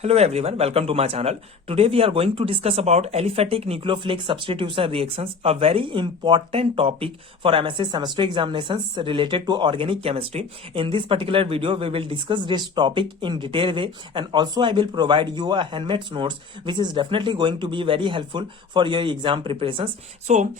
Hello everyone, welcome to my channel. Today we are going to discuss about aliphatic nucleophilic substitution reactions, a very important topic for MSc semester examinations related to organic chemistry. In this particular video, we will discuss this topic in detailed way, and also I will provide you a handmade notes which is definitely going to be very helpful for your exam preparations. So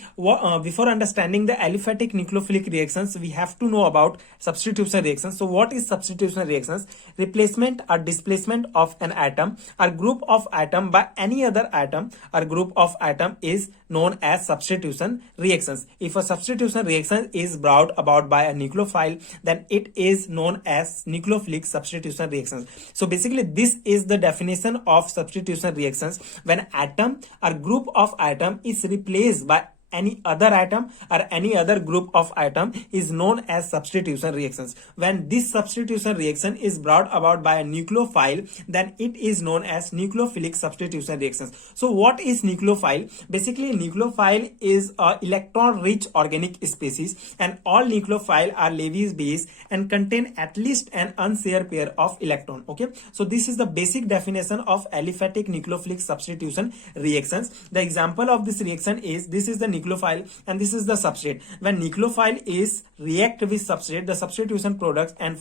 before understanding the aliphatic nucleophilic reactions, we have to know about substitution reactions. So what is substitution reactions? Replacement or displacement of an atom or group of atom by any other atom or group of atom is known as substitution reactions. If a substitution reaction is brought about by a nucleophile, then it is known as nucleophilic substitution reactions. So basically this is the definition of substitution reactions: when atom or group of atom is replaced by any other atom or any other group of atom is known as substitution reactions. When this substitution reaction is brought about by a nucleophile, then it is known as nucleophilic substitution reactions. So what is nucleophile? Basically nucleophile is a electron rich organic species, and all nucleophile are Lewis base and contain at least an unshared pair of electron. Okay, so this is the basic definition of aliphatic nucleophilic substitution reactions. The example of this reaction is, this is the nucleophile and this is the substrate. When nucleophile is react with substrate, the substitution products and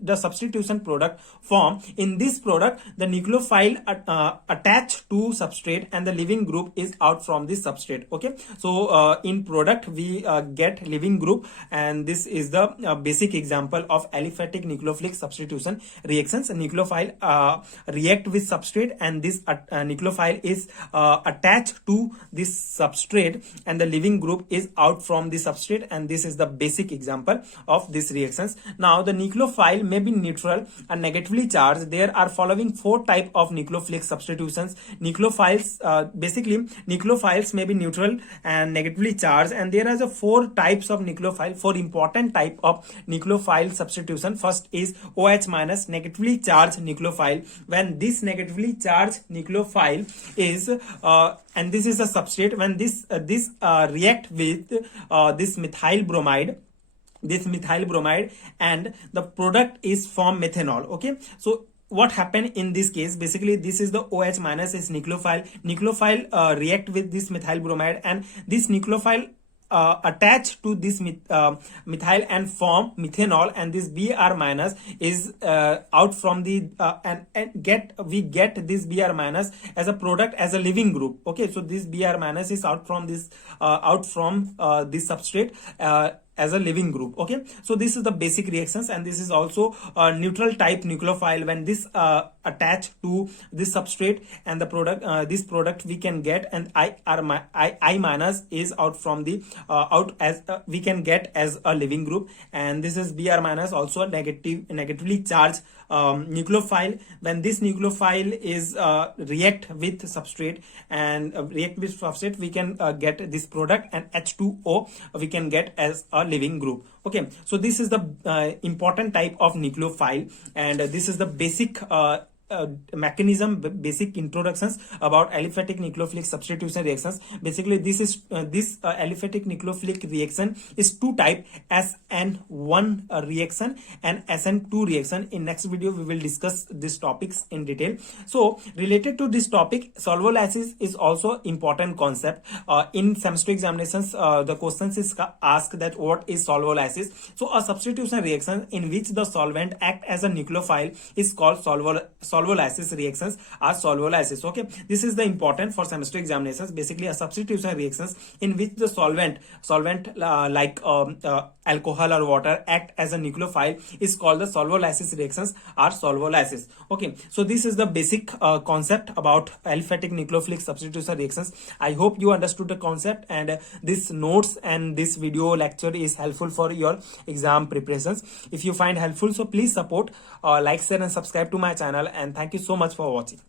the substitution product form. In this product, the nucleophile attached to substrate and the leaving group is out from this substrate. Okay, so in product we get leaving group, and this is the basic example of aliphatic nucleophilic substitution reactions. A nucleophile react with substrate, and this nucleophile is attached to this substrate and the leaving group is out from the substrate, and this is the basic example of these reactions. Now the nucleophile may be neutral and negatively charged. There are following four type of nucleophilic substitutions. Basically nucleophiles may be neutral and negatively charged, and there are four types of nucleophile, four important type of nucleophile substitution. First is OH minus, negatively charged nucleophile. When this negatively charged nucleophile is and this is a substrate, when this react with this methyl bromide, and the product is from methanol. Okay, so what happened in this case? Basically this is the OH minus is nucleophile react with this methyl bromide, and this nucleophile attached to this methyl and form methanol, and this Br minus is out from the we get this Br minus as a product as a leaving group. Okay, so this Br minus is out from this this substrate as a leaving group. Okay, so this is the basic reactions, and this is also a neutral type nucleophile. When this attached to this substrate and the product this product we can get, and I minus is out from the out as we can get as a leaving group, and this is Br minus, also a negatively charged nucleophile. When this nucleophile is react with substrate we can get this product, and H2O we can get as a leaving group. Okay, so this is the important type of nucleophile, and this is the basic mechanism, basic introductions about aliphatic nucleophilic substitution reactions. Basically this is this aliphatic nucleophilic reaction is two type, SN1 reaction and SN2 reaction. In next video we will discuss these topics in detail. So related to this topic, solvolysis is also important concept. In semester examinations the questions is asked that what is solvolysis. So a substitution reaction in which the solvent act as a nucleophile is called solvolysis reactions are solvolysis. Okay, this is the important for semester examinations. Basically a substitution reactions in which the solvent like alcohol or water act as a nucleophile is called the solvolysis reactions are solvolysis. Okay, so this is the basic concept about aliphatic nucleophilic substitution reactions. I hope you understood the concept, and this notes and this video lecture is helpful for your exam preparations. If you find helpful, so please support, like, share and subscribe to my channel, and thank you so much for watching.